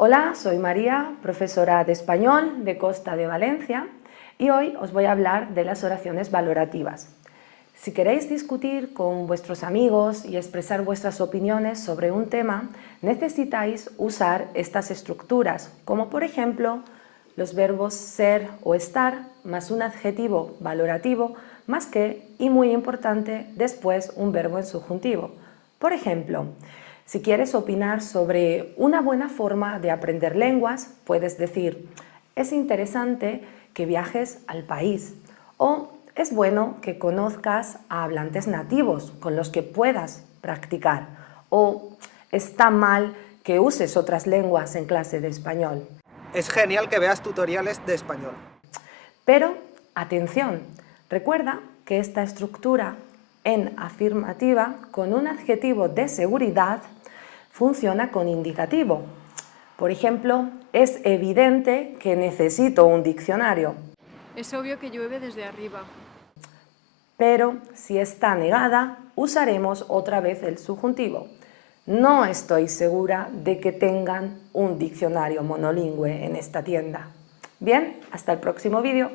Hola, soy María, profesora de español de Costa de Valencia, y hoy os voy a hablar de las oraciones valorativas. Si queréis discutir con vuestros amigos y expresar vuestras opiniones sobre un tema, necesitáis usar estas estructuras, como por ejemplo los verbos ser o estar más un adjetivo valorativo más que, y muy importante, después un verbo en subjuntivo. Por ejemplo, si quieres opinar sobre una buena forma de aprender lenguas, puedes decir: es interesante que viajes al país, o es bueno que conozcas a hablantes nativos con los que puedas practicar, o está mal que uses otras lenguas en clase de español. Es genial que veas tutoriales de español. Pero, atención, recuerda que esta estructura en afirmativa con un adjetivo de seguridad funciona con indicativo. Por ejemplo, es evidente que necesito un diccionario. Es obvio que llueve desde arriba. Pero si está negada, usaremos otra vez el subjuntivo. No estoy segura de que tengan un diccionario monolingüe en esta tienda. Bien, hasta el próximo vídeo.